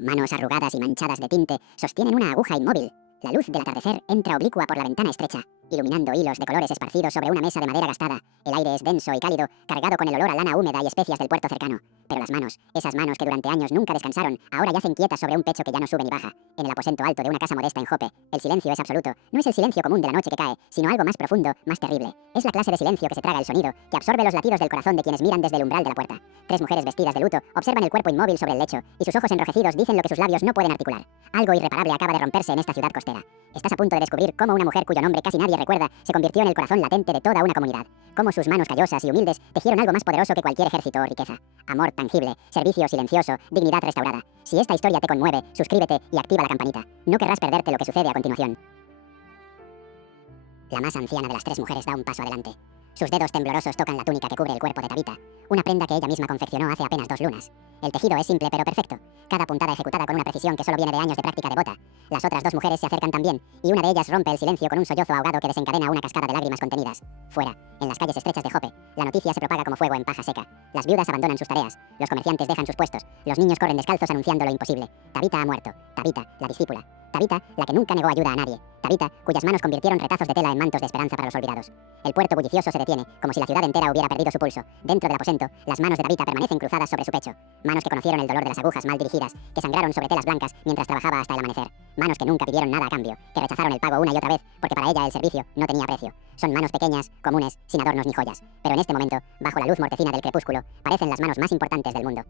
Manos arrugadas y manchadas de tinte sostienen una aguja inmóvil. La luz del atardecer entra oblicua por la ventana estrecha, iluminando hilos de colores esparcidos sobre una mesa de madera gastada. El aire es denso y cálido, cargado con el olor a lana húmeda y especias del puerto cercano. Pero las manos, esas manos que durante años nunca descansaron, ahora yacen quietas sobre un pecho que ya no sube ni baja. En el aposento alto de una casa modesta en Jope, el silencio es absoluto. No es el silencio común de la noche que cae, sino algo más profundo, más terrible. Es la clase de silencio que se traga el sonido, que absorbe los latidos del corazón de quienes miran desde el umbral de la puerta. Tres mujeres vestidas de luto observan el cuerpo inmóvil sobre el lecho, y sus ojos enrojecidos dicen lo que sus labios no pueden articular. Algo irreparable acaba de romperse en esta ciudad costera. Estás a punto de descubrir cómo una mujer cuyo nombre casi nadie recuerda se convirtió en el corazón latente de toda una comunidad. Cómo sus manos callosas y humildes tejieron algo más poderoso que cualquier ejército o riqueza. Amor tangible, servicio silencioso, dignidad restaurada. Si esta historia te conmueve, suscríbete y activa la campanita. No querrás perderte lo que sucede a continuación. La más anciana de las tres mujeres da un paso adelante. Sus dedos temblorosos tocan la túnica que cubre el cuerpo de Tabitha, una prenda que ella misma confeccionó hace apenas 2 lunas. El tejido es simple pero perfecto, cada puntada ejecutada con una precisión que solo viene de años de práctica devota. Las otras dos mujeres se acercan también, y una de ellas rompe el silencio con un sollozo ahogado que desencadena una cascada de lágrimas contenidas. Fuera, en las calles estrechas de Jope, la noticia se propaga como fuego en paja seca. Las viudas abandonan sus tareas, los comerciantes dejan sus puestos, los niños corren descalzos anunciando lo imposible. Tabitha ha muerto. Tabitha, la discípula. Tabitha, la que nunca negó ayuda a nadie. Tabitha, cuyas manos convirtieron retazos de tela en mantos de esperanza para los olvidados. El puerto bullicioso se detiene, como si la ciudad entera hubiera perdido su pulso. Dentro del aposento, las manos de Tabitha permanecen cruzadas sobre su pecho. Manos que conocieron el dolor de las agujas mal dirigidas, que sangraron sobre telas blancas mientras trabajaba hasta el amanecer. Manos que nunca pidieron nada a cambio, que rechazaron el pago una y otra vez, porque para ella el servicio no tenía precio. Son manos pequeñas, comunes, sin adornos ni joyas. Pero en este momento, bajo la luz mortecina del crepúsculo, parecen las manos más importantes del mundo.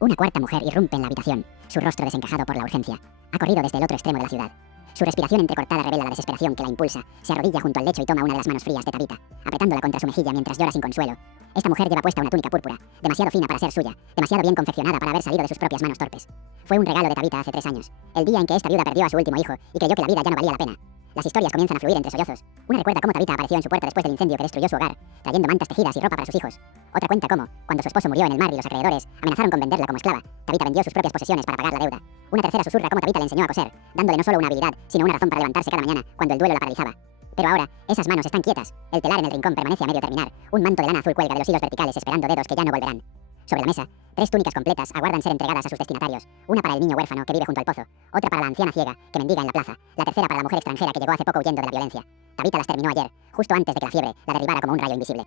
Una cuarta mujer irrumpe en la habitación, su rostro desencajado por la urgencia. Ha corrido desde el otro extremo de la ciudad. Su respiración entrecortada revela la desesperación que la impulsa. Se arrodilla junto al lecho y toma una de las manos frías de Tabitha, apretándola contra su mejilla mientras llora sin consuelo. Esta mujer lleva puesta una túnica púrpura, demasiado fina para ser suya, demasiado bien confeccionada para haber salido de sus propias manos torpes. Fue un regalo de Tabitha hace 3 años, el día en que esta viuda perdió a su último hijo y creyó que la vida ya no valía la pena. Las historias comienzan a fluir entre sollozos. Una recuerda cómo Tabitha apareció en su puerta después del incendio que destruyó su hogar, trayendo mantas tejidas y ropa para sus hijos. Otra cuenta cómo, cuando su esposo murió en el mar y los acreedores amenazaron con venderla como esclava, Tabitha vendió sus propias posesiones para pagar la deuda. Una tercera susurra cómo Tabitha le enseñó a coser, dándole no solo una habilidad, sino una razón para levantarse cada mañana cuando el duelo la paralizaba. Pero ahora, esas manos están quietas, el telar en el rincón permanece a medio terminar, un manto de lana azul cuelga de los hilos verticales esperando dedos que ya no volverán. Sobre la mesa, 3 túnicas completas aguardan ser entregadas a sus destinatarios, una para el niño huérfano que vive junto al pozo, otra para la anciana ciega que mendiga en la plaza, la tercera para la mujer extranjera que llegó hace poco huyendo de la violencia. Tabitha las terminó ayer, justo antes de que la fiebre la derribara como un rayo invisible.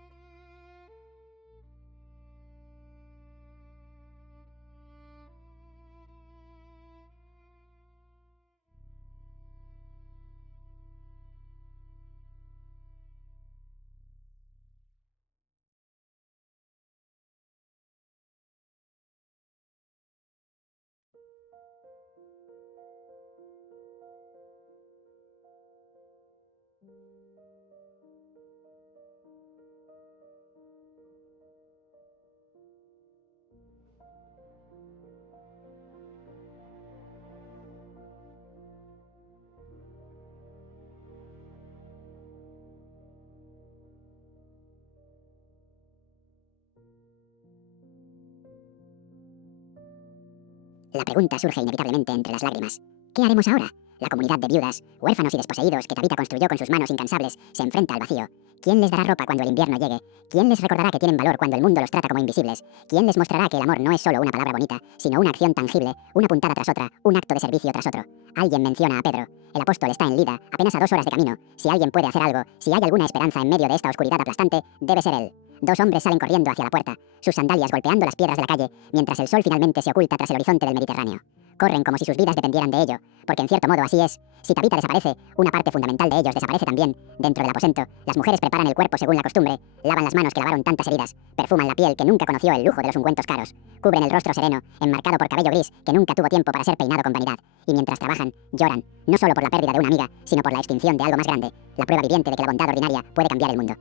La pregunta surge inevitablemente entre las lágrimas. ¿Qué haremos ahora? La comunidad de viudas, huérfanos y desposeídos que Tabitha construyó con sus manos incansables se enfrenta al vacío. ¿Quién les dará ropa cuando el invierno llegue? ¿Quién les recordará que tienen valor cuando el mundo los trata como invisibles? ¿Quién les mostrará que el amor no es solo una palabra bonita, sino una acción tangible, una puntada tras otra, un acto de servicio tras otro? Alguien menciona a Pedro. El apóstol está en Lida, apenas a 2 horas de camino. Si alguien puede hacer algo, si hay alguna esperanza en medio de esta oscuridad aplastante, debe ser él. 2 hombres salen corriendo hacia la puerta, sus sandalias golpeando las piedras de la calle, mientras el sol finalmente se oculta tras el horizonte del Mediterráneo. Corren como si sus vidas dependieran de ello, porque en cierto modo así es. Si Tabitha desaparece, una parte fundamental de ellos desaparece también. Dentro del aposento, las mujeres preparan el cuerpo según la costumbre, lavan las manos que lavaron tantas heridas, perfuman la piel que nunca conoció el lujo de los ungüentos caros, cubren el rostro sereno, enmarcado por cabello gris que nunca tuvo tiempo para ser peinado con vanidad, y mientras trabajan, lloran, no solo por la pérdida de una amiga, sino por la extinción de algo más grande, la prueba viviente de que la bondad ordinaria puede cambiar el mundo.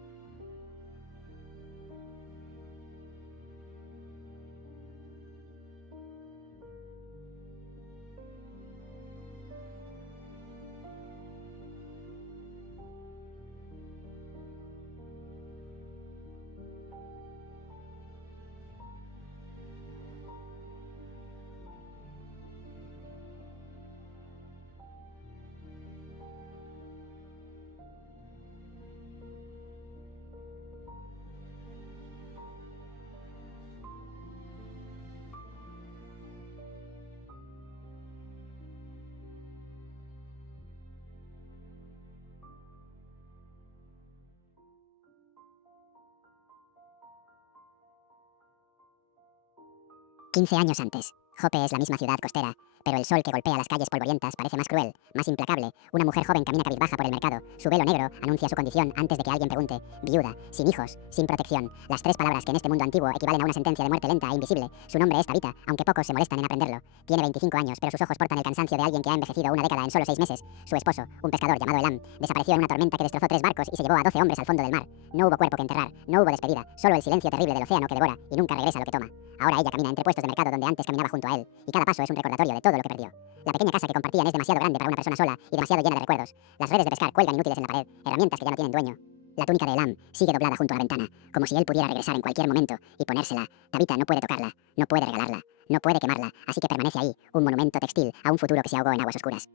15 años antes. Jope es la misma ciudad costera, pero el sol que golpea las calles polvorientas parece más cruel, más implacable. Una mujer joven camina cabizbaja por el mercado. Su velo negro anuncia su condición antes de que alguien pregunte. Viuda, sin hijos, sin protección. Las tres palabras que en este mundo antiguo equivalen a una sentencia de muerte lenta e invisible. Su nombre es Tabitha, aunque pocos se molestan en aprenderlo. Tiene 25 años, pero sus ojos portan el cansancio de alguien que ha envejecido una década en solo 6 meses. Su esposo, un pescador llamado Elam, desapareció en una tormenta que destrozó 3 barcos y se llevó a 12 hombres al fondo del mar. No hubo cuerpo que enterrar, no hubo despedida, solo el silencio terrible del océano que devora y nunca regresa lo que toma. Ahora ella camina entre puestos de mercado donde antes caminaba junto a él, y cada paso es un recordatorio de todo lo que perdió. La pequeña casa que compartían es demasiado grande para una persona sola y demasiado llena de recuerdos. Las redes de pescar cuelgan inútiles en la pared, herramientas que ya no tienen dueño. La túnica de Elam sigue doblada junto a la ventana, como si él pudiera regresar en cualquier momento y ponérsela. Tabitha no puede tocarla, no puede regalarla, no puede quemarla, así que permanece ahí, un monumento textil a un futuro que se ahogó en aguas oscuras.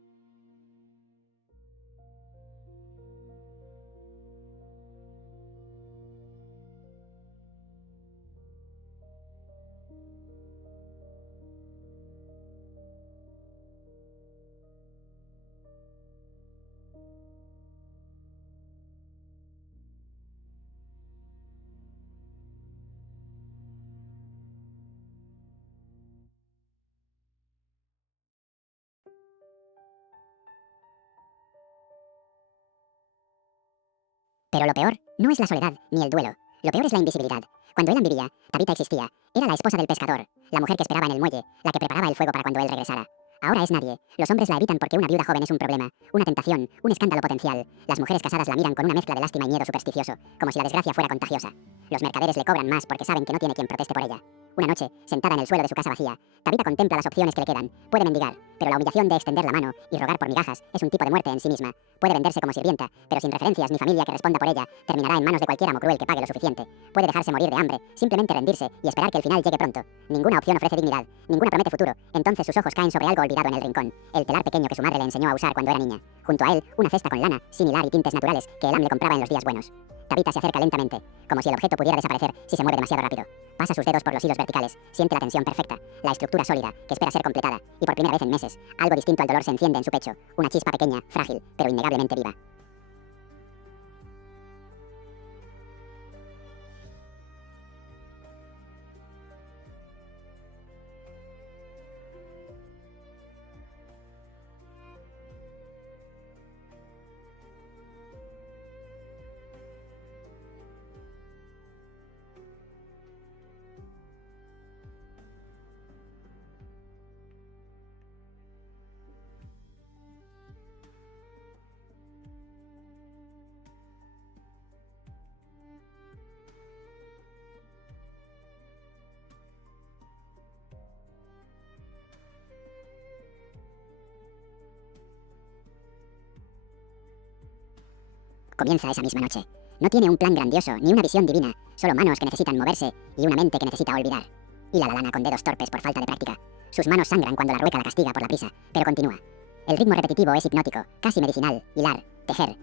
Pero lo peor no es la soledad ni el duelo. Lo peor es la invisibilidad. Cuando Elam vivía, Tabitha existía. Era la esposa del pescador, la mujer que esperaba en el muelle, la que preparaba el fuego para cuando él regresara. Ahora es nadie. Los hombres la evitan porque una viuda joven es un problema, una tentación, un escándalo potencial. Las mujeres casadas la miran con una mezcla de lástima y miedo supersticioso, como si la desgracia fuera contagiosa. Los mercaderes le cobran más porque saben que no tiene quien proteste por ella. Una noche, sentada en el suelo de su casa vacía, Tabitha contempla las opciones que le quedan. Puede mendigar, pero la humillación de extender la mano y rogar por migajas es un tipo de muerte en sí misma. Puede venderse como sirvienta, pero sin referencias ni familia que responda por ella, terminará en manos de cualquier amo cruel que pague lo suficiente. Puede dejarse morir de hambre, simplemente rendirse y esperar que el final llegue pronto. Ninguna opción ofrece dignidad, ninguna promete futuro. Entonces sus ojos caen sobre algo olvidado en el rincón, el telar pequeño que su madre le enseñó a usar cuando era niña. Junto a él, una cesta con lana, sin hilar y tintes naturales que Elam le compraba en los días buenos. Tabitha se acerca lentamente, como si el objeto pudiera desaparecer si se mueve demasiado rápido. Pasa sus dedos por los hilos verticales, siente la tensión perfecta, la estructura sólida, que espera ser completada, y por primera vez en meses, algo distinto al dolor se enciende en su pecho, una chispa pequeña, frágil, pero innegablemente viva. Comienza esa misma noche. No tiene un plan grandioso, ni una visión divina, solo manos que necesitan moverse y una mente que necesita olvidar. Hila la lana con dedos torpes por falta de práctica. Sus manos sangran cuando la rueca la castiga por la prisa, pero continúa. El ritmo repetitivo es hipnótico, casi medicinal. Hilar, tejer.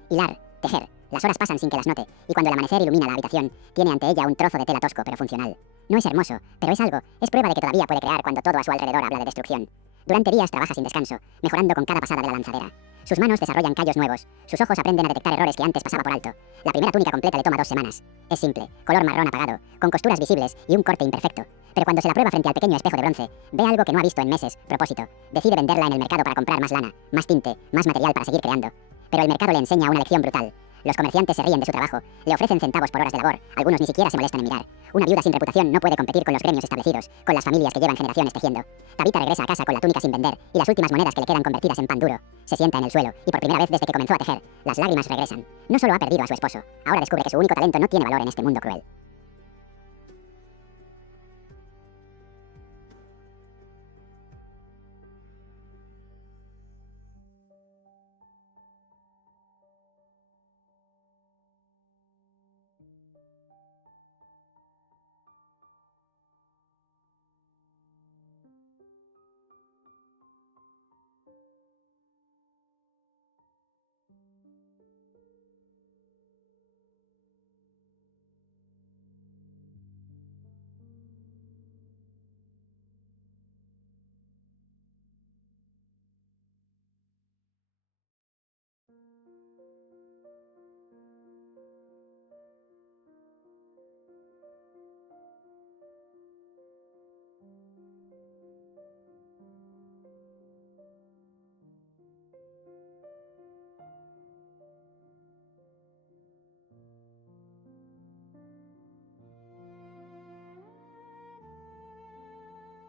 Las horas pasan sin que las note, y cuando el amanecer ilumina la habitación, tiene ante ella un trozo de tela tosco pero funcional. No es hermoso, pero es algo, es prueba de que todavía puede crear cuando todo a su alrededor habla de destrucción. Durante días trabaja sin descanso, mejorando con cada pasada de la lanzadera. Sus manos desarrollan callos nuevos, sus ojos aprenden a detectar errores que antes pasaba por alto. La primera túnica completa le toma 2 semanas. Es simple, color marrón apagado, con costuras visibles y un corte imperfecto. Pero cuando se la prueba frente al pequeño espejo de bronce, ve algo que no ha visto en meses, propósito. Decide venderla en el mercado para comprar más lana, más tinte, más material para seguir creando. Pero el mercado le enseña una lección brutal. Los comerciantes se ríen de su trabajo, le ofrecen centavos por horas de labor, algunos ni siquiera se molestan en mirar. Una viuda sin reputación no puede competir con los gremios establecidos, con las familias que llevan generaciones tejiendo. Tabitha regresa a casa con la túnica sin vender y las últimas monedas que le quedan convertidas en pan duro. Se sienta en el suelo y por primera vez desde que comenzó a tejer, las lágrimas regresan. No solo ha perdido a su esposo, ahora descubre que su único talento no tiene valor en este mundo cruel.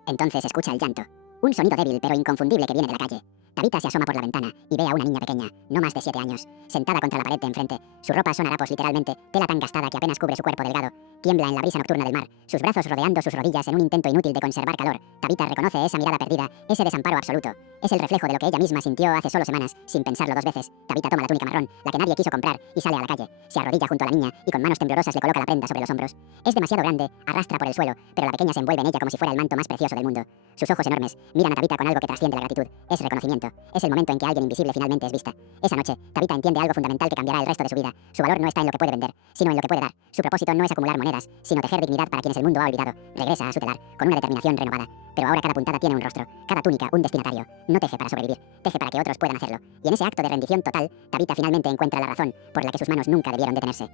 Entonces escucha el llanto. Un sonido débil pero inconfundible que viene de la calle. Tabitha se asoma por la ventana y ve a una niña pequeña, no más de 7 años, sentada contra la pared de enfrente. Su ropa son harapos literalmente, tela tan gastada que apenas cubre su cuerpo delgado. Tiembla en la brisa nocturna del mar, sus brazos rodeando sus rodillas en un intento inútil de conservar calor. Tabitha reconoce esa mirada perdida, ese desamparo absoluto. Es el reflejo de lo que ella misma sintió hace solo semanas, sin pensarlo 2 veces. Tabitha toma la túnica marrón, la que nadie quiso comprar, y sale a la calle. Se arrodilla junto a la niña y con manos temblorosas le coloca la prenda sobre los hombros. Es demasiado grande, arrastra por el suelo, pero la pequeña se envuelve en ella como si fuera el manto más precioso del mundo. Sus ojos enormes miran a Tabitha con algo que trasciende la gratitud. Es reconocimiento. Es el momento en que alguien invisible finalmente es vista. Esa noche, Tabitha entiende algo fundamental que cambiará el resto de su vida. Su valor no está en lo que puede vender, sino en lo que puede dar. Su propósito no es acumular monedas, sino tejer dignidad para quienes el mundo ha olvidado. Regresa a su telar, con una determinación renovada. Pero ahora cada puntada tiene un rostro, cada túnica un destinatario. No teje para sobrevivir, teje para que otros puedan hacerlo. Y en ese acto de rendición total, Tabitha finalmente encuentra la razón por la que sus manos nunca debieron detenerse.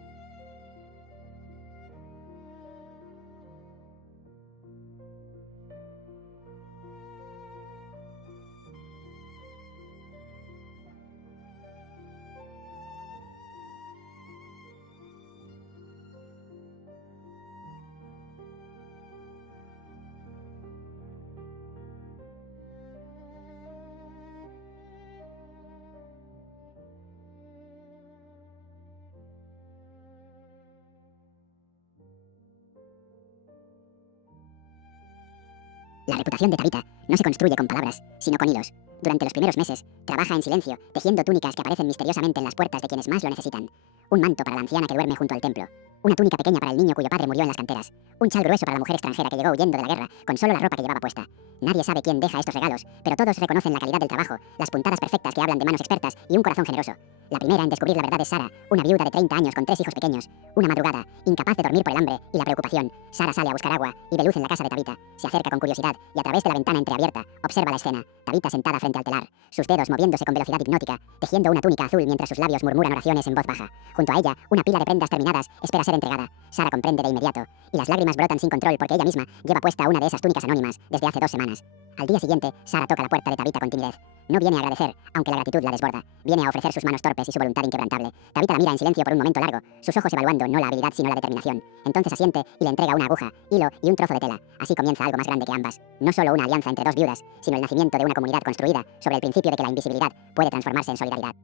La reputación de Tabitha no se construye con palabras, sino con hilos. Durante los primeros meses, trabaja en silencio, tejiendo túnicas que aparecen misteriosamente en las puertas de quienes más lo necesitan. Un manto para la anciana que duerme junto al templo. Una túnica pequeña para el niño cuyo padre murió en las canteras. Un chal grueso para la mujer extranjera que llegó huyendo de la guerra, con solo la ropa que llevaba puesta. Nadie sabe quién deja estos regalos, pero todos reconocen la calidad del trabajo, las puntadas perfectas que hablan de manos expertas y un corazón generoso. La primera en descubrir la verdad es Sara, una viuda de 30 años con 3 hijos pequeños. Una madrugada, incapaz de dormir por el hambre y la preocupación, Sara sale a buscar agua y ve luz en la casa de Tabitha. Se acerca con curiosidad y a través de la ventana entreabierta observa la escena. Tabitha sentada frente al telar, sus dedos moviéndose con velocidad hipnótica, tejiendo una túnica azul mientras sus labios murmuran oraciones en voz baja. Junto a ella, una pila de prendas terminadas espera ser entregada. Sara comprende de inmediato, y las lágrimas brotan sin control porque ella misma lleva puesta una de esas túnicas anónimas desde hace 2 semanas. Al día siguiente, Sara toca la puerta de Tabitha con timidez. No viene a agradecer, aunque la gratitud la desborda. Viene a ofrecer sus manos torpes y su voluntad inquebrantable. Tabitha la mira en silencio por un momento largo, sus ojos evaluando no la habilidad sino la determinación. Entonces asiente y le entrega una aguja, hilo y un trozo de tela. Así comienza algo más grande que ambas. No solo una alianza entre 2 viudas, sino el nacimiento de una comunidad construida sobre el principio de que la invisibilidad puede transformarse en solidaridad.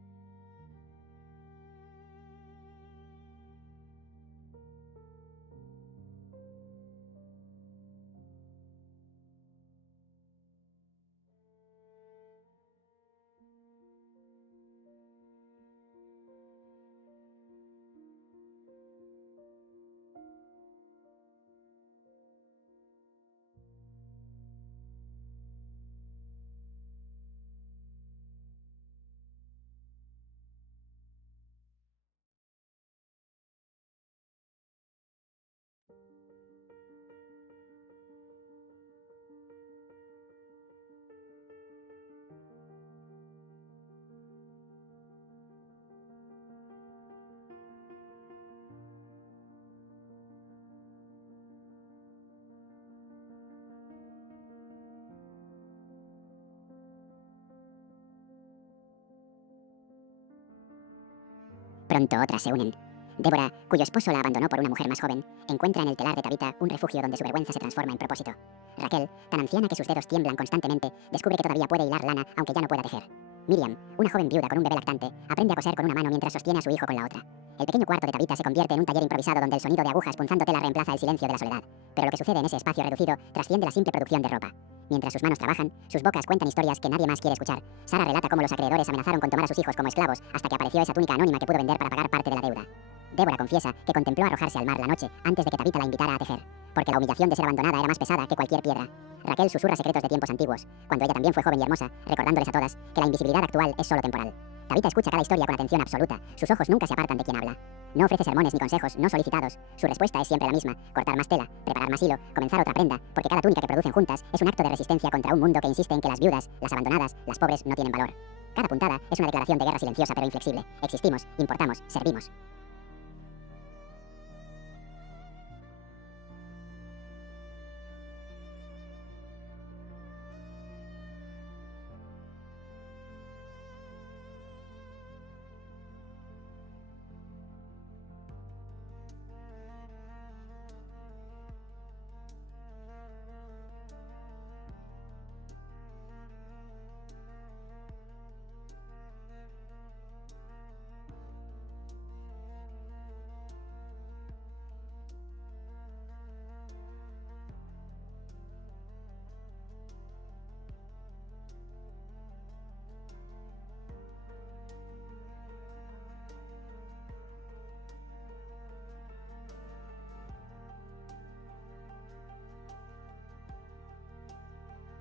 Pronto otras se unen. Débora, cuyo esposo la abandonó por una mujer más joven, encuentra en el telar de Tabitha un refugio donde su vergüenza se transforma en propósito. Raquel, tan anciana que sus dedos tiemblan constantemente, descubre que todavía puede hilar lana aunque ya no pueda tejer. Miriam, una joven viuda con un bebé lactante, aprende a coser con una mano mientras sostiene a su hijo con la otra. El pequeño cuarto de Tabitha se convierte en un taller improvisado donde el sonido de agujas punzando tela reemplaza el silencio de la soledad. Pero lo que sucede en ese espacio reducido trasciende la simple producción de ropa. Mientras sus manos trabajan, sus bocas cuentan historias que nadie más quiere escuchar. Sara relata cómo los acreedores amenazaron con tomar a sus hijos como esclavos hasta que apareció esa túnica anónima que pudo vender para pagar parte de la deuda. Débora confiesa que contempló arrojarse al mar la noche antes de que Tabitha la invitara a tejer, porque la humillación de ser abandonada era más pesada que cualquier piedra. Raquel susurra secretos de tiempos antiguos, cuando ella también fue joven y hermosa, recordándoles a todas que la invisibilidad actual es solo temporal. Tabitha escucha cada historia con atención absoluta, sus ojos nunca se apartan de quien habla. No ofrece sermones ni consejos no solicitados, su respuesta es siempre la misma: cortar más tela, preparar más hilo, comenzar otra prenda, porque cada túnica que producen juntas es un acto de resistencia contra un mundo que insiste en que las viudas, las abandonadas, las pobres no tienen valor. Cada puntada es una declaración de guerra silenciosa pero inflexible. Existimos, importamos, servimos.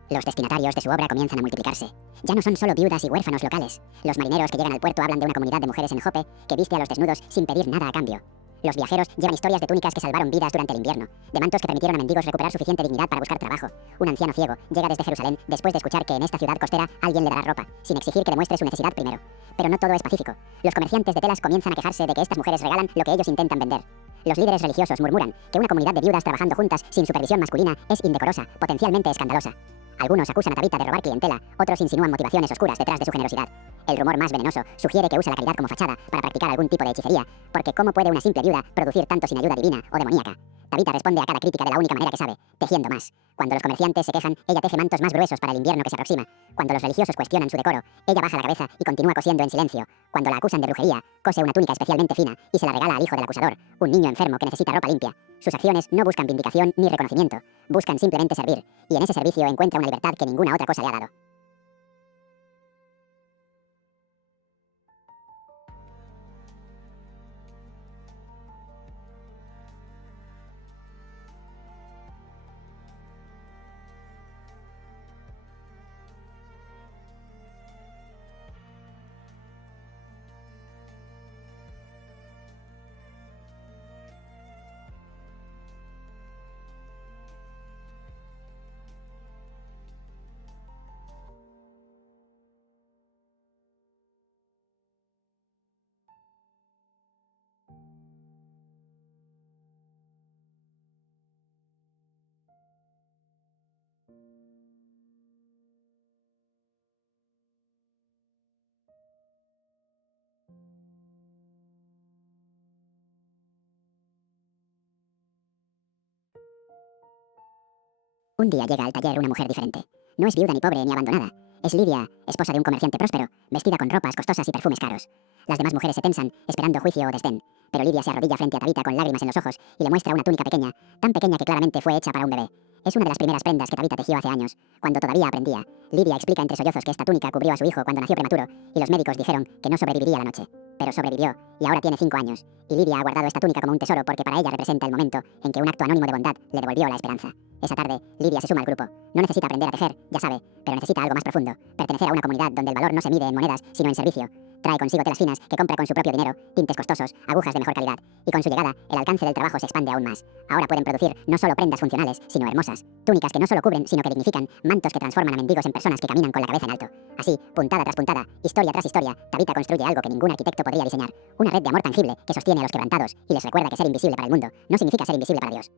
Los destinatarios de su obra comienzan a multiplicarse. Ya no son solo viudas y huérfanos locales. Los marineros que llegan al puerto hablan de una comunidad de mujeres en Jope que viste a los desnudos sin pedir nada a cambio. Los viajeros llevan historias de túnicas que salvaron vidas durante el invierno, de mantos que permitieron a mendigos recuperar suficiente dignidad para buscar trabajo. Un anciano ciego llega desde Jerusalén después de escuchar que en esta ciudad costera alguien le dará ropa, sin exigir que demuestre su necesidad primero. Pero no todo es pacífico. Los comerciantes de telas comienzan a quejarse de que estas mujeres regalan lo que ellos intentan vender. Los líderes religiosos murmuran que una comunidad de viudas trabajando juntas sin supervisión masculina es indecorosa, potencialmente escandalosa. Algunos acusan a Tabita de robar clientela, otros insinúan motivaciones oscuras detrás de su generosidad. El rumor más venenoso sugiere que usa la caridad como fachada para practicar algún tipo de hechicería, porque ¿cómo puede una simple viuda producir tanto sin ayuda divina o demoníaca? Tabita responde a cada crítica de la única manera que sabe, tejiendo más. Cuando los comerciantes se quejan, ella teje mantos más gruesos para el invierno que se aproxima. Cuando los religiosos cuestionan su decoro, ella baja la cabeza y continúa cosiendo en silencio. Cuando la acusan de brujería, cose una túnica especialmente fina y se la regala al hijo del acusador, un niño enfermo que necesita ropa limpia. Sus acciones no buscan vindicación ni reconocimiento, buscan simplemente servir, y en ese servicio encuentra una libertad que ninguna otra cosa le ha dado. Un día llega al taller una mujer diferente. No es viuda ni pobre ni abandonada. Es Lidia, esposa de un comerciante próspero, vestida con ropas costosas y perfumes caros. Las demás mujeres se tensan, esperando juicio o desdén. Pero Lidia se arrodilla frente a Tabita con lágrimas en los ojos y le muestra una túnica pequeña, tan pequeña que claramente fue hecha para un bebé. Es una de las primeras prendas que Tabita tejió hace años, cuando todavía aprendía. Lidia explica entre sollozos que esta túnica cubrió a su hijo cuando nació prematuro, y los médicos dijeron que no sobreviviría la noche. Pero sobrevivió, y ahora tiene 5 años. Y Lidia ha guardado esta túnica como un tesoro porque para ella representa el momento en que un acto anónimo de bondad le devolvió la esperanza. Esa tarde, Lidia se suma al grupo. No necesita aprender a tejer, ya sabe, pero necesita algo más profundo. Pertenecer a una comunidad donde el valor no se mide en monedas, sino en servicio. Trae consigo telas finas que compra con su propio dinero, tintes costosos, agujas de mejor calidad. Y con su llegada, el alcance del trabajo se expande aún más. Ahora pueden producir no solo prendas funcionales, sino hermosas. Túnicas que no solo cubren, sino que dignifican. Mantos que transforman a mendigos en personas que caminan con la cabeza en alto. Así, puntada tras puntada, historia tras historia, Tabita construye algo que ningún arquitecto podría diseñar. Una red de amor tangible que sostiene a los quebrantados y les recuerda que ser invisible para el mundo no significa ser invisible para Dios.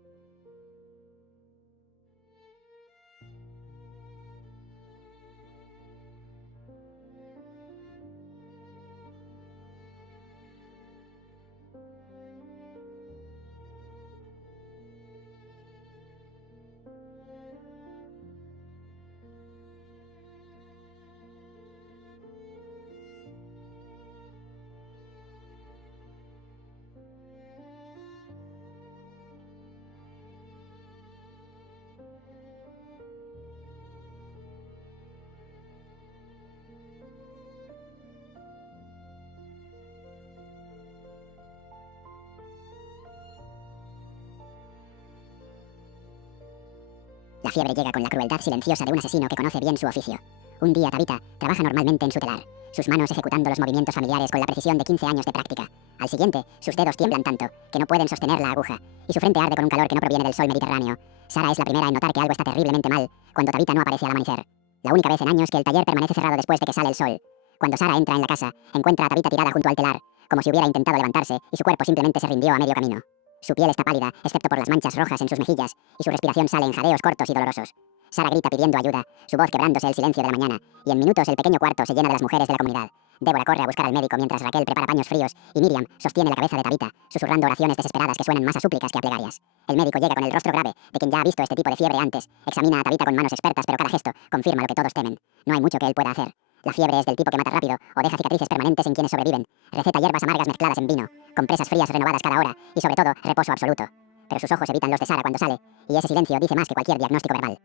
La fiebre llega con la crueldad silenciosa de un asesino que conoce bien su oficio. Un día Tabita trabaja normalmente en su telar, sus manos ejecutando los movimientos familiares con la precisión de 15 años de práctica. Al siguiente, sus dedos tiemblan tanto que no pueden sostener la aguja, y su frente arde con un calor que no proviene del sol mediterráneo. Sara es la primera en notar que algo está terriblemente mal cuando Tabita no aparece al amanecer. La única vez en años que el taller permanece cerrado después de que sale el sol. Cuando Sara entra en la casa, encuentra a Tabita tirada junto al telar, como si hubiera intentado levantarse y su cuerpo simplemente se rindió a medio camino. Su piel está pálida, excepto por las manchas rojas en sus mejillas, y su respiración sale en jadeos cortos y dolorosos. Sara grita pidiendo ayuda, su voz quebrándose el silencio de la mañana, y en minutos el pequeño cuarto se llena de las mujeres de la comunidad. Débora corre a buscar al médico mientras Raquel prepara paños fríos, y Miriam sostiene la cabeza de Tabita, susurrando oraciones desesperadas que suenan más a súplicas que a plegarias. El médico llega con el rostro grave, de quien ya ha visto este tipo de fiebre antes, examina a Tabita con manos expertas, pero cada gesto confirma lo que todos temen. No hay mucho que él pueda hacer. La fiebre es del tipo que mata rápido o deja cicatrices permanentes en quienes sobreviven. Receta hierbas amargas mezcladas en vino, compresas frías renovadas cada hora, y sobre todo, reposo absoluto. Pero sus ojos evitan los de Sara cuando sale, y ese silencio dice más que cualquier diagnóstico verbal.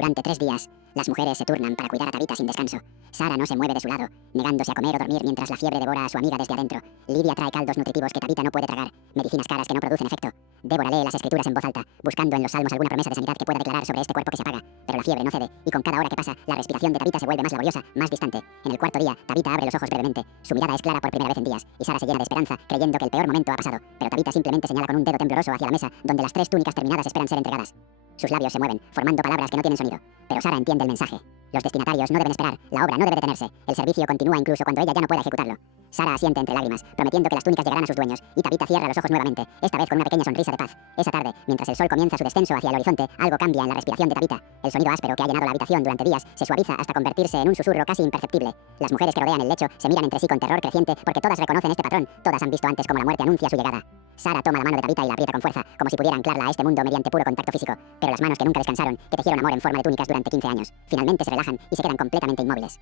Durante 3 días, las mujeres se turnan para cuidar a Tabitha sin descanso. Sara no se mueve de su lado, negándose a comer o dormir mientras la fiebre devora a su amiga desde adentro. Lidia trae caldos nutritivos que Tabitha no puede tragar, medicinas caras que no producen efecto. Débora lee las escrituras en voz alta, buscando en los salmos alguna promesa de sanidad que pueda declarar sobre este cuerpo que se apaga. Pero la fiebre no cede, y con cada hora que pasa, la respiración de Tabitha se vuelve más laboriosa, más distante. En el cuarto día, Tabitha abre los ojos brevemente. Su mirada es clara por primera vez en días, y Sara se llena de esperanza, creyendo que el peor momento ha pasado. Pero Tabitha simplemente señala con un dedo tembloroso hacia la mesa, donde las 3 túnicas terminadas esperan ser entregadas. Sus labios se mueven, formando palabras que no tienen sonido. Pero Sara entiende el mensaje. Los destinatarios no deben esperar, la obra no debe detenerse, el servicio continúa incluso cuando ella ya no pueda ejecutarlo. Sara asiente entre lágrimas, prometiendo que las túnicas llegarán a sus dueños, y Tabitha cierra los ojos nuevamente, esta vez con una pequeña sonrisa de paz. Esa tarde, mientras el sol comienza su descenso hacia el horizonte, algo cambia en la respiración de Tabitha. El sonido áspero que ha llenado la habitación durante días se suaviza hasta convertirse en un susurro casi imperceptible. Las mujeres que rodean el lecho se miran entre sí con terror creciente porque todas reconocen este patrón, todas han visto antes cómo la muerte anuncia su llegada. Sara toma la mano de Tabitha y la aprieta con fuerza, como si pudiera anclarla a este mundo mediante puro contacto físico, pero las manos que nunca descansaron, que tejieron amor en forma de túnicas durante 15 años, finalmente se relajan y se quedan completamente inmóviles.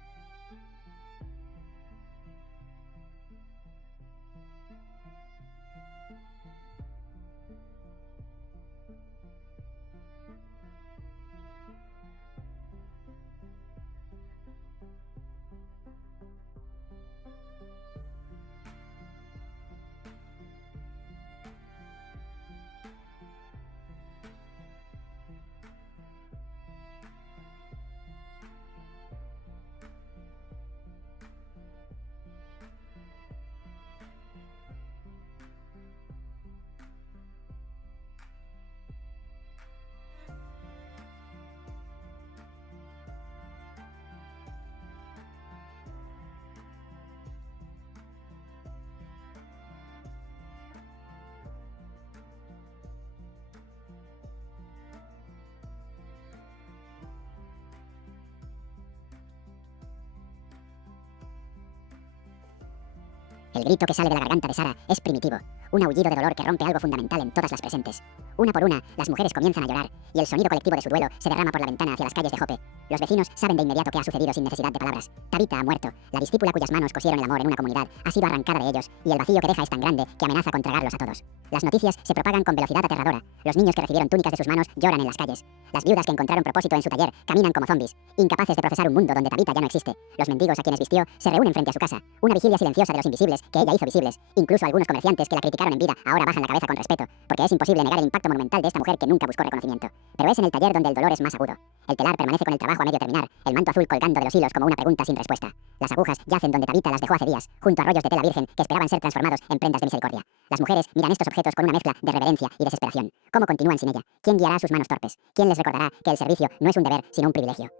El grito que sale de la garganta de Sara es primitivo, un aullido de dolor que rompe algo fundamental en todas las presentes. Una por una, las mujeres comienzan a llorar, y el sonido colectivo de su duelo se derrama por la ventana hacia las calles de Jope. Los vecinos saben de inmediato qué ha sucedido sin necesidad de palabras. Tabitha ha muerto, la discípula cuyas manos cosieron el amor en una comunidad ha sido arrancada de ellos, y el vacío que deja es tan grande que amenaza con tragarlos a todos. Las noticias se propagan con velocidad aterradora. Los niños que recibieron túnicas de sus manos lloran en las calles. Las viudas que encontraron propósito en su taller caminan como zombies, incapaces de procesar un mundo donde Tabitha ya no existe. Los mendigos a quienes vistió se reúnen frente a su casa, una vigilia silenciosa de los invisibles que ella hizo visibles. Incluso algunos comerciantes que la criticaron en vida ahora bajan la cabeza con respeto, porque es imposible negar el impacto monumental de esta mujer que nunca buscó reconocimiento. Pero es en el taller donde el dolor es más agudo. El telar permanece con el trabajo a medio terminar, el manto azul colgando de los hilos como una pregunta sin respuesta. Las agujas yacen donde Tabitha las dejó hace días, junto a rollos de tela virgen que esperaban ser transformados en prendas de misericordia. Las mujeres miran estos objetos con una mezcla de reverencia y desesperación. ¿Cómo continúan sin ella? ¿Quién guiará a sus manos torpes? ¿Quién les recordará que el servicio no es un deber, sino un privilegio?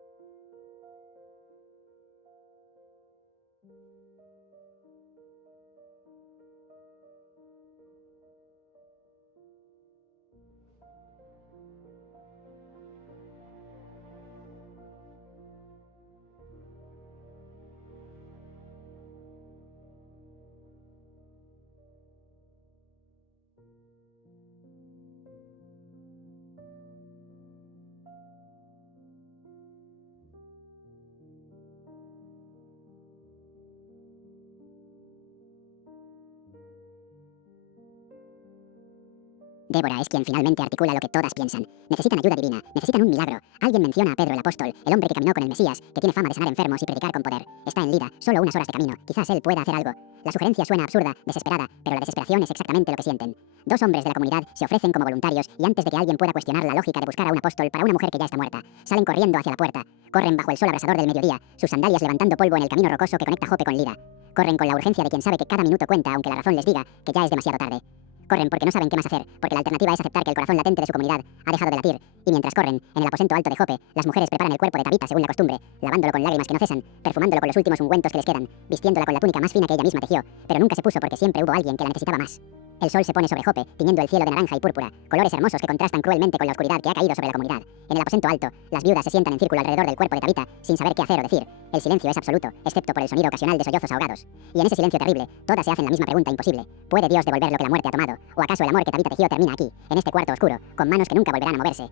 Débora es quien finalmente articula lo que todas piensan. Necesitan ayuda divina, necesitan un milagro. Alguien menciona a Pedro el apóstol, el hombre que caminó con el Mesías, que tiene fama de sanar enfermos y predicar con poder. Está en Lida, solo unas horas de camino. Quizás él pueda hacer algo. La sugerencia suena absurda, desesperada, pero la desesperación es exactamente lo que sienten. 2 hombres de la comunidad se ofrecen como voluntarios y antes de que alguien pueda cuestionar la lógica de buscar a un apóstol para una mujer que ya está muerta, salen corriendo hacia la puerta. Corren bajo el sol abrasador del mediodía, sus sandalias levantando polvo en el camino rocoso que conecta Jope con Lida. Corren con la urgencia de quien sabe que cada minuto cuenta aunque la razón les diga que ya es demasiado tarde. Corren porque no saben qué más hacer, porque la alternativa es aceptar que el corazón latente de su comunidad ha dejado de latir, y mientras corren, en el aposento alto de Jope, las mujeres preparan el cuerpo de Tabitha según la costumbre, lavándolo con lágrimas que no cesan, perfumándolo con los últimos ungüentos que les quedan, vistiéndola con la túnica más fina que ella misma tejió, pero nunca se puso porque siempre hubo alguien que la necesitaba más. El sol se pone sobre Jope, tiñendo el cielo de naranja y púrpura, colores hermosos que contrastan cruelmente con la oscuridad que ha caído sobre la comunidad. En el aposento alto, las viudas se sientan en círculo alrededor del cuerpo de Tabitha, sin saber qué hacer o decir. El silencio es absoluto, excepto por el sonido ocasional de sollozos ahogados. Y en ese silencio terrible, todas se hacen la misma pregunta imposible. ¿Puede Dios devolver lo que la muerte ha tomado? ¿O acaso el amor que Tabitha tejió termina aquí, en este cuarto oscuro, con manos que nunca volverán a moverse?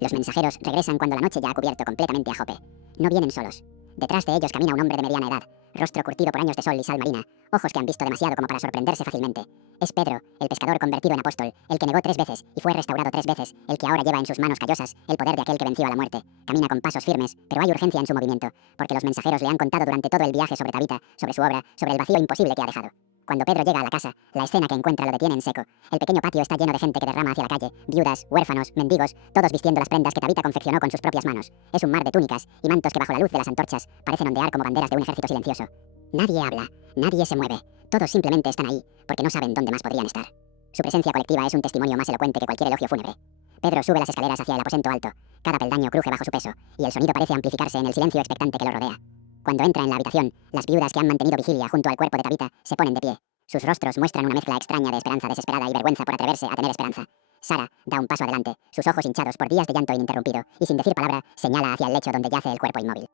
Los mensajeros regresan cuando la noche ya ha cubierto completamente a Jope. No vienen solos. Detrás de ellos camina un hombre de mediana edad, rostro curtido por años de sol y sal marina, ojos que han visto demasiado como para sorprenderse fácilmente. Es Pedro, el pescador convertido en apóstol, el que negó 3 veces y fue restaurado 3 veces, el que ahora lleva en sus manos callosas el poder de aquel que venció a la muerte. Camina con pasos firmes, pero hay urgencia en su movimiento, porque los mensajeros le han contado durante todo el viaje sobre Tabitha, sobre su obra, sobre el vacío imposible que ha dejado. Cuando Pedro llega a la casa, la escena que encuentra lo detiene en seco. El pequeño patio está lleno de gente que derrama hacia la calle, viudas, huérfanos, mendigos, todos vistiendo las prendas que Tabitha confeccionó con sus propias manos. Es un mar de túnicas y mantos que bajo la luz de las antorchas parecen ondear como banderas de un ejército silencioso. Nadie habla, nadie se mueve, todos simplemente están ahí, porque no saben dónde más podrían estar. Su presencia colectiva es un testimonio más elocuente que cualquier elogio fúnebre. Pedro sube las escaleras hacia el aposento alto, cada peldaño cruje bajo su peso, y el sonido parece amplificarse en el silencio expectante que lo rodea. Cuando entra en la habitación, las viudas que han mantenido vigilia junto al cuerpo de Tabitha se ponen de pie. Sus rostros muestran una mezcla extraña de esperanza desesperada y vergüenza por atreverse a tener esperanza. Sara da un paso adelante, sus ojos hinchados por días de llanto ininterrumpido, y sin decir palabra, señala hacia el lecho donde yace el cuerpo inmóvil.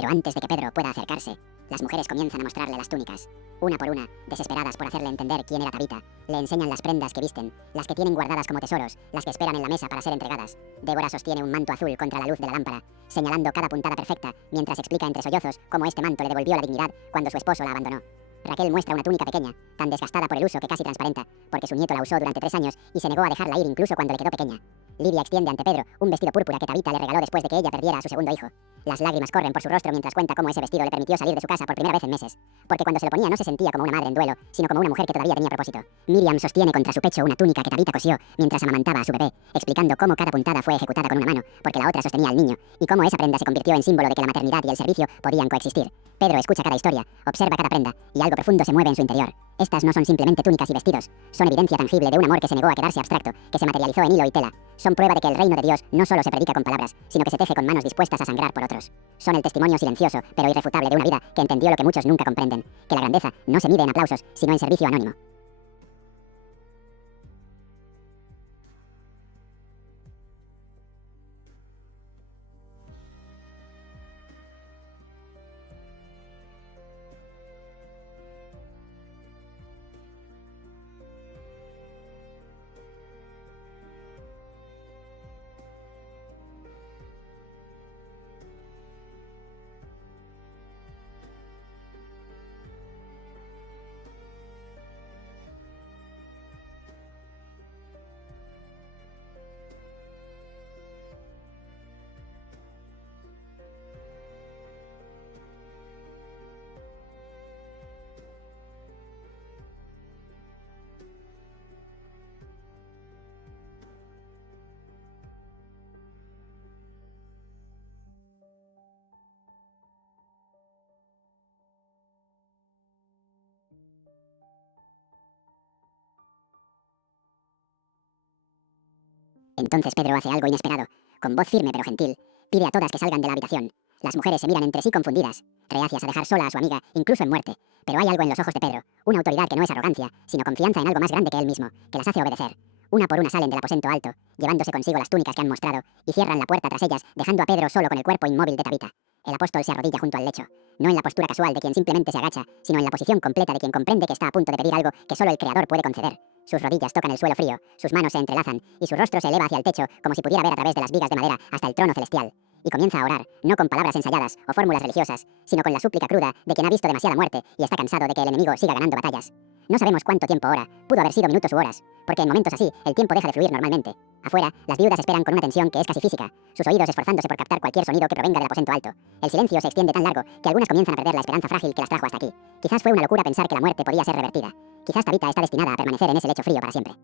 Pero antes de que Pedro pueda acercarse, las mujeres comienzan a mostrarle las túnicas. Una por una, desesperadas por hacerle entender quién era Tabitha, le enseñan las prendas que visten, las que tienen guardadas como tesoros, las que esperan en la mesa para ser entregadas. Débora sostiene un manto azul contra la luz de la lámpara, señalando cada puntada perfecta, mientras explica entre sollozos cómo este manto le devolvió la dignidad cuando su esposo la abandonó. Raquel muestra una túnica pequeña, tan desgastada por el uso que casi transparenta, porque su nieto la usó durante 3 años y se negó a dejarla ir incluso cuando le quedó pequeña. Lidia extiende ante Pedro un vestido púrpura que Tabitha le regaló después de que ella perdiera a su segundo hijo. Las lágrimas corren por su rostro mientras cuenta cómo ese vestido le permitió salir de su casa por primera vez en meses. Porque cuando se lo ponía no se sentía como una madre en duelo, sino como una mujer que todavía tenía propósito. Miriam sostiene contra su pecho una túnica que Tabitha cosió mientras amamantaba a su bebé, explicando cómo cada puntada fue ejecutada con una mano, porque la otra sostenía al niño, y cómo esa prenda se convirtió en símbolo de que la maternidad y el servicio podían coexistir. Pedro escucha cada historia, observa cada prenda, y algo profundo se mueve en su interior. Estas no son simplemente túnicas y vestidos, son evidencia tangible de un amor que se negó a quedarse abstracto, que se materializó en hilo y tela. Son prueba de que el reino de Dios no solo se predica con palabras, sino que se teje con manos dispuestas a sangrar por otros. Son el testimonio silencioso, pero irrefutable de una vida que entendió lo que muchos nunca comprenden, que la grandeza no se mide en aplausos, sino en servicio anónimo. Entonces Pedro hace algo inesperado. Con voz firme pero gentil, pide a todas que salgan de la habitación. Las mujeres se miran entre sí confundidas, reacias a dejar sola a su amiga, incluso en muerte. Pero hay algo en los ojos de Pedro, una autoridad que no es arrogancia, sino confianza en algo más grande que él mismo, que las hace obedecer. Una por una salen del aposento alto, llevándose consigo las túnicas que han mostrado, y cierran la puerta tras ellas, dejando a Pedro solo con el cuerpo inmóvil de Tabitha. El apóstol se arrodilla junto al lecho, no en la postura casual de quien simplemente se agacha, sino en la posición completa de quien comprende que está a punto de pedir algo que solo el Creador puede conceder. Sus rodillas tocan el suelo frío, sus manos se entrelazan, y su rostro se eleva hacia el techo como si pudiera ver a través de las vigas de madera hasta el trono celestial. Y comienza a orar, no con palabras ensayadas o fórmulas religiosas, sino con la súplica cruda de quien ha visto demasiada muerte y está cansado de que el enemigo siga ganando batallas. No sabemos cuánto tiempo hora, pudo haber sido minutos u horas, porque en momentos así, el tiempo deja de fluir normalmente. Afuera, las viudas esperan con una tensión que es casi física, sus oídos esforzándose por captar cualquier sonido que provenga del aposento alto. El silencio se extiende tan largo que algunas comienzan a perder la esperanza frágil que las trajo hasta aquí. Quizás fue una locura pensar que la muerte podía ser revertida. Quizás Tabitha está destinada a permanecer en ese lecho frío para siempre.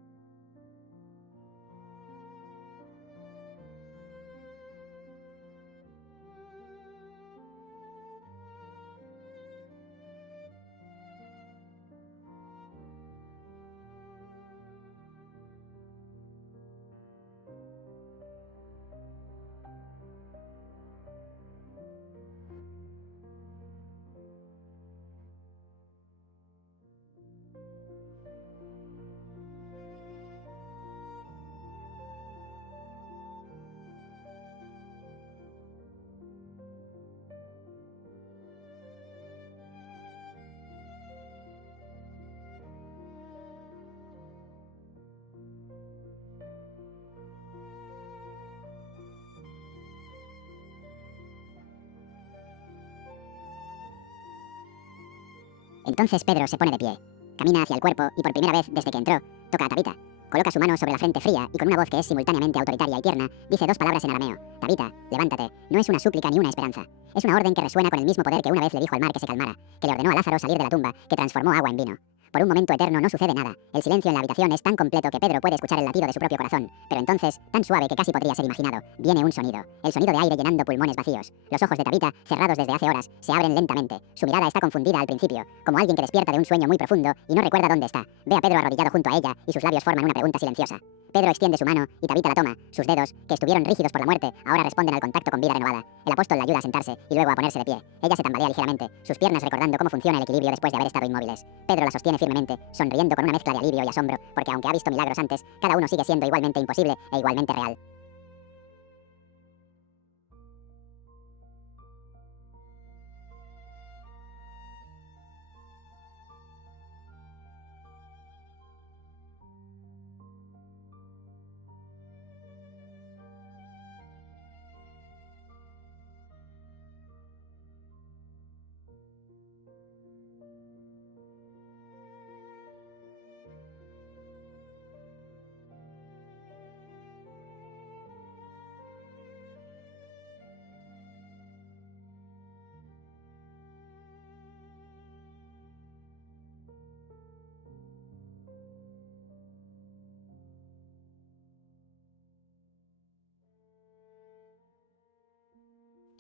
Entonces Pedro se pone de pie, camina hacia el cuerpo y por primera vez desde que entró, toca a Tabitha. Coloca su mano sobre la frente fría y con una voz que es simultáneamente autoritaria y tierna, dice dos palabras en arameo. Tabitha, levántate. No es una súplica ni una esperanza. Es una orden que resuena con el mismo poder que una vez le dijo al mar que se calmara, que le ordenó a Lázaro salir de la tumba, que transformó agua en vino. Por un momento eterno no sucede nada. El silencio en la habitación es tan completo que Pedro puede escuchar el latido de su propio corazón, pero entonces, tan suave que casi podría ser imaginado, viene un sonido. El sonido de aire llenando pulmones vacíos. Los ojos de Tabitha, cerrados desde hace horas, se abren lentamente. Su mirada está confundida al principio, como alguien que despierta de un sueño muy profundo y no recuerda dónde está. Ve a Pedro arrodillado junto a ella y sus labios forman una pregunta silenciosa. Pedro extiende su mano y Tabitha la toma. Sus dedos, que estuvieron rígidos por la muerte, ahora responden al contacto con vida renovada. El apóstol la ayuda a sentarse y luego a ponerse de pie. Ella se tambalea ligeramente, sus piernas recordando cómo funciona el equilibrio después de haber estado inmóviles. Pedro la sostiene firmemente, sonriendo con una mezcla de alivio y asombro, porque aunque ha visto milagros antes, cada uno sigue siendo igualmente imposible e igualmente real.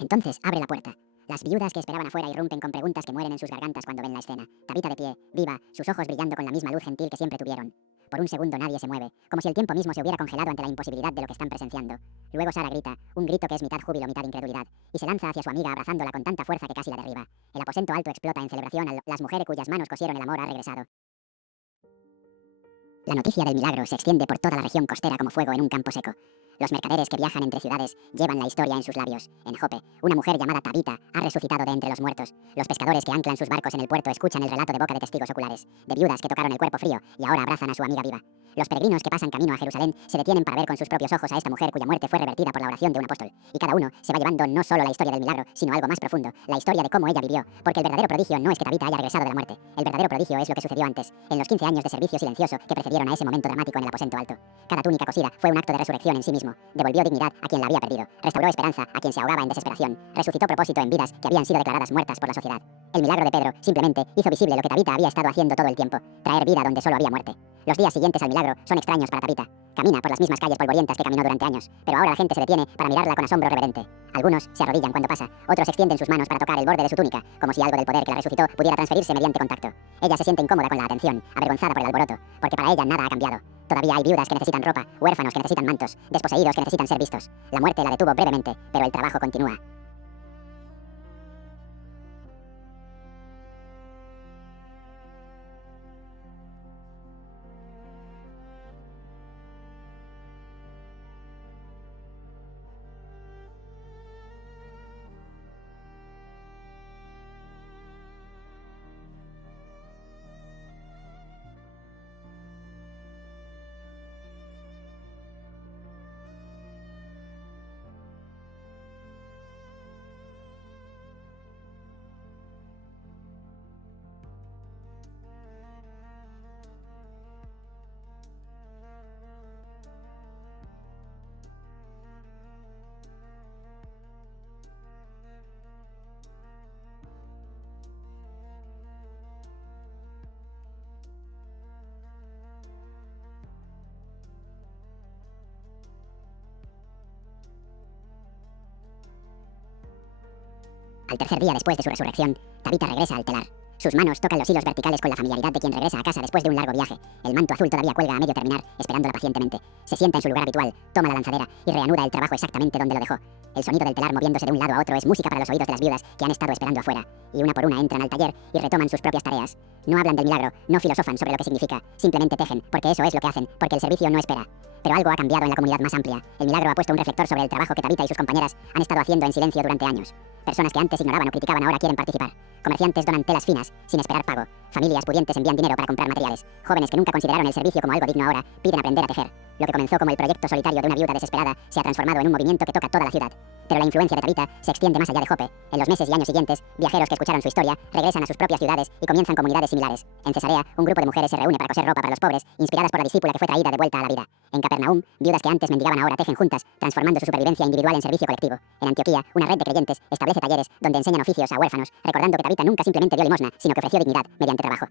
Entonces abre la puerta. Las viudas que esperaban afuera irrumpen con preguntas que mueren en sus gargantas cuando ven la escena. Tabitha de pie, viva, sus ojos brillando con la misma luz gentil que siempre tuvieron. Por un segundo nadie se mueve, como si el tiempo mismo se hubiera congelado ante la imposibilidad de lo que están presenciando. Luego Sara grita, un grito que es mitad júbilo, mitad incredulidad, y se lanza hacia su amiga abrazándola con tanta fuerza que casi la derriba. El aposento alto explota en celebración las mujeres cuyas manos cosieron el amor ha regresado. La noticia del milagro se extiende por toda la región costera como fuego en un campo seco. Los mercaderes que viajan entre ciudades llevan la historia en sus labios. En Jope, una mujer llamada Tabitha ha resucitado de entre los muertos. Los pescadores que anclan sus barcos en el puerto escuchan el relato de boca de testigos oculares, de viudas que tocaron el cuerpo frío y ahora abrazan a su amiga viva. Los peregrinos que pasan camino a Jerusalén se detienen para ver con sus propios ojos a esta mujer cuya muerte fue revertida por la oración de un apóstol. Y cada uno se va llevando no solo la historia del milagro, sino algo más profundo, la historia de cómo ella vivió. Porque el verdadero prodigio no es que Tabitha haya regresado de la muerte. El verdadero prodigio es lo que sucedió antes, en los 15 años de servicio silencioso que precedieron a ese momento dramático en el aposento alto. Cada túnica cosida fue un acto de resurrección en sí mismo. Devolvió dignidad a quien la había perdido, restauró esperanza a quien se ahogaba en desesperación, resucitó propósito en vidas que habían sido declaradas muertas por la sociedad. El milagro de Pedro simplemente hizo visible lo que Tabitha había estado haciendo todo el tiempo, traer vida donde solo había muerte. Los días siguientes al milagro son extraños para Tabitha. Camina por las mismas calles polvorientas que caminó durante años, pero ahora la gente se detiene para mirarla con asombro reverente. Algunos se arrodillan cuando pasa, otros extienden sus manos para tocar el borde de su túnica, como si algo del poder que la resucitó pudiera transferirse mediante contacto. Ella se siente incómoda con la atención, avergonzada por el alboroto, porque para ella nada ha cambiado. Todavía hay viudas que necesitan ropa, huérfanos que necesitan mantos, desposeídos que necesitan ser vistos. La muerte la detuvo brevemente, pero el trabajo continúa. Al tercer día después de su resurrección, Tabitha regresa al telar. Sus manos tocan los hilos verticales con la familiaridad de quien regresa a casa después de un largo viaje. El manto azul todavía cuelga a medio terminar, esperándola pacientemente. Se sienta en su lugar habitual, toma la lanzadera y reanuda el trabajo exactamente donde lo dejó. El sonido del telar moviéndose de un lado a otro es música para los oídos de las viudas que han estado esperando afuera, y una por una entran al taller y retoman sus propias tareas. No hablan del milagro, no filosofan sobre lo que significa, simplemente tejen, porque eso es lo que hacen, porque el servicio no espera. Pero algo ha cambiado en la comunidad más amplia. El milagro ha puesto un reflector sobre el trabajo que Tabitha y sus compañeras han estado haciendo en silencio durante años. Personas que antes ignoraban o criticaban ahora quieren participar. Comerciantes donan telas finas, sin esperar pago. Familias pudientes envían dinero para comprar materiales. Jóvenes que nunca consideraron el servicio como algo digno ahora, piden aprender a tejer. Lo que comenzó como el proyecto solitario de una viuda desesperada se ha transformado en un movimiento que toca toda la ciudad. Pero la influencia de Tabitha se extiende más allá de Jope. En los meses y años siguientes, viajeros que escucharon su historia regresan a sus propias ciudades y comienzan comunidades similares. En Cesarea, un grupo de mujeres se reúne para coser ropa para los pobres, inspiradas por la discípula que fue traída de vuelta a la vida. En Capernaum, viudas que antes mendigaban ahora tejen juntas, transformando su supervivencia individual en servicio colectivo. En Antioquía, una red de creyentes establece talleres donde enseñan oficios a huérfanos, recordando que Tabitha nunca simplemente dio limosna, sino que ofreció dignidad mediante trabajo.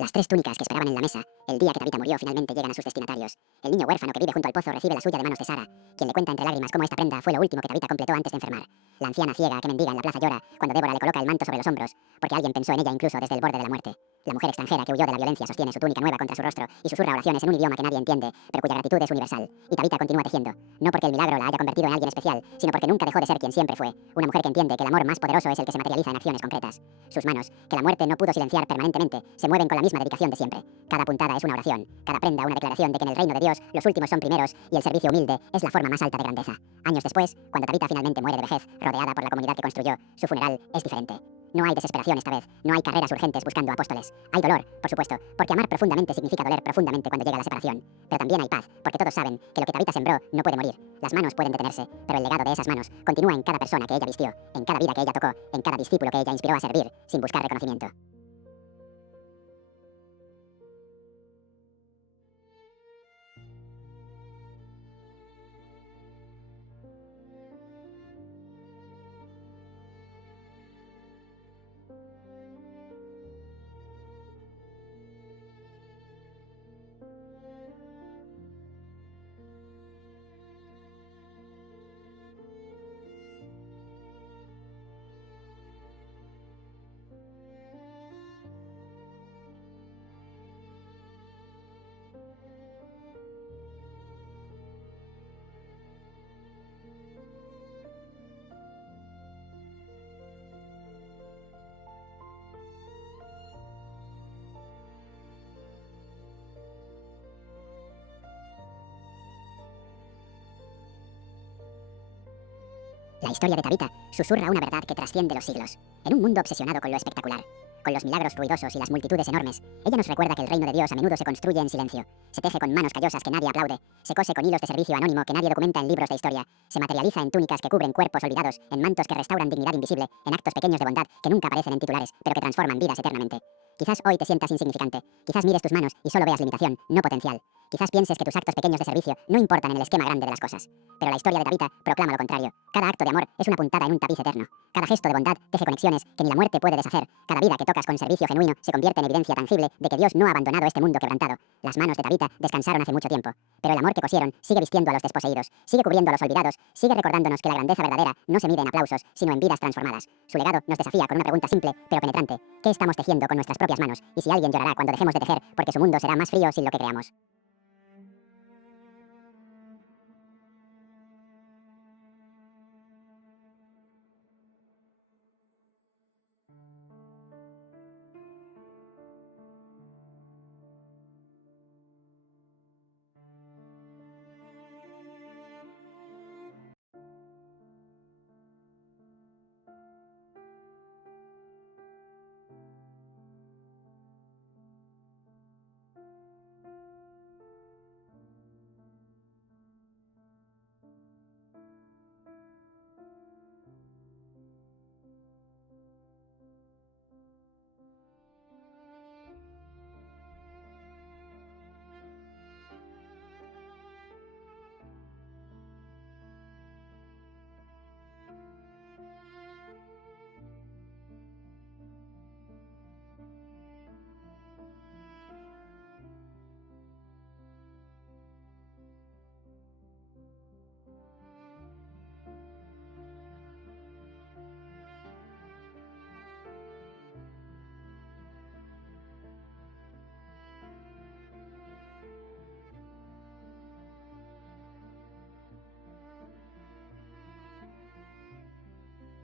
Las 3 túnicas que esperaban en la mesa, el día que Tabitha murió, finalmente llegan a sus destinatarios. El niño huérfano que vive junto al pozo recibe la suya de manos de Sara, quien le cuenta entre lágrimas cómo esta prenda fue lo último que Tabitha completó antes de enfermar. La anciana ciega que mendiga en la plaza llora cuando Débora le coloca el manto sobre los hombros, porque alguien pensó en ella incluso desde el borde de la muerte. La mujer extranjera que huyó de la violencia sostiene su túnica nueva contra su rostro y susurra oraciones en un idioma que nadie entiende, pero cuya gratitud es universal. Y Tabitha continúa tejiendo, no porque el milagro la haya convertido en alguien especial, sino porque nunca dejó de ser quien siempre fue, una mujer que entiende que el amor más poderoso es el que se materializa en acciones concretas. Sus manos, que la muerte no pudo silenciar permanentemente, se mueven con la misma dedicación de siempre. Cada puntada es una oración, cada prenda una declaración de que en el reino de Dios los últimos son primeros y el servicio humilde es la forma más alta de grandeza. Años después, cuando Tabitha finalmente muere de vejez, rodeada por la comunidad que construyó, su funeral es diferente. No hay desesperación esta vez, no hay carreras urgentes buscando apóstoles. Hay dolor, por supuesto, porque amar profundamente significa doler profundamente cuando llega la separación. Pero también hay paz, porque todos saben que lo que Tabitha sembró no puede morir. Las manos pueden detenerse, pero el legado de esas manos continúa en cada persona que ella vistió, en cada vida que ella tocó, en cada discípulo que ella inspiró a servir, sin buscar reconocimiento. La historia de Tabitha susurra una verdad que trasciende los siglos. En un mundo obsesionado con lo espectacular, con los milagros ruidosos y las multitudes enormes, ella nos recuerda que el reino de Dios a menudo se construye en silencio. Se teje con manos callosas que nadie aplaude, se cose con hilos de servicio anónimo que nadie documenta en libros de historia, se materializa en túnicas que cubren cuerpos olvidados, en mantos que restauran dignidad invisible, en actos pequeños de bondad que nunca aparecen en titulares, pero que transforman vidas eternamente. Quizás hoy te sientas insignificante, quizás mires tus manos y solo veas limitación, no potencial. Quizás pienses que tus actos pequeños de servicio no importan en el esquema grande de las cosas. Pero la historia de Tabitha proclama lo contrario. Cada acto de amor es una puntada en un tapiz eterno. Cada gesto de bondad teje conexiones que ni la muerte puede deshacer. Cada vida que tocas con servicio genuino se convierte en evidencia tangible de que Dios no ha abandonado este mundo quebrantado. Las manos de Tabitha descansaron hace mucho tiempo, pero el amor que cosieron sigue vistiendo a los desposeídos, sigue cubriendo a los olvidados, sigue recordándonos que la grandeza verdadera no se mide en aplausos, sino en vidas transformadas. Su legado nos desafía con una pregunta simple, pero penetrante. ¿Qué estamos tejiendo con nuestras propias manos? Y si alguien llorará cuando dejemos de tejer, porque su mundo será más frío sin lo que creamos.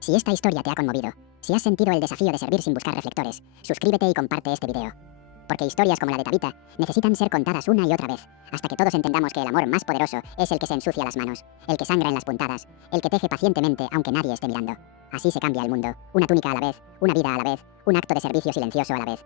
Si esta historia te ha conmovido, si has sentido el desafío de servir sin buscar reflectores, suscríbete y comparte este video. Porque historias como la de Tabitha necesitan ser contadas una y otra vez, hasta que todos entendamos que el amor más poderoso es el que se ensucia las manos, el que sangra en las puntadas, el que teje pacientemente aunque nadie esté mirando. Así se cambia el mundo, una túnica a la vez, una vida a la vez, un acto de servicio silencioso a la vez.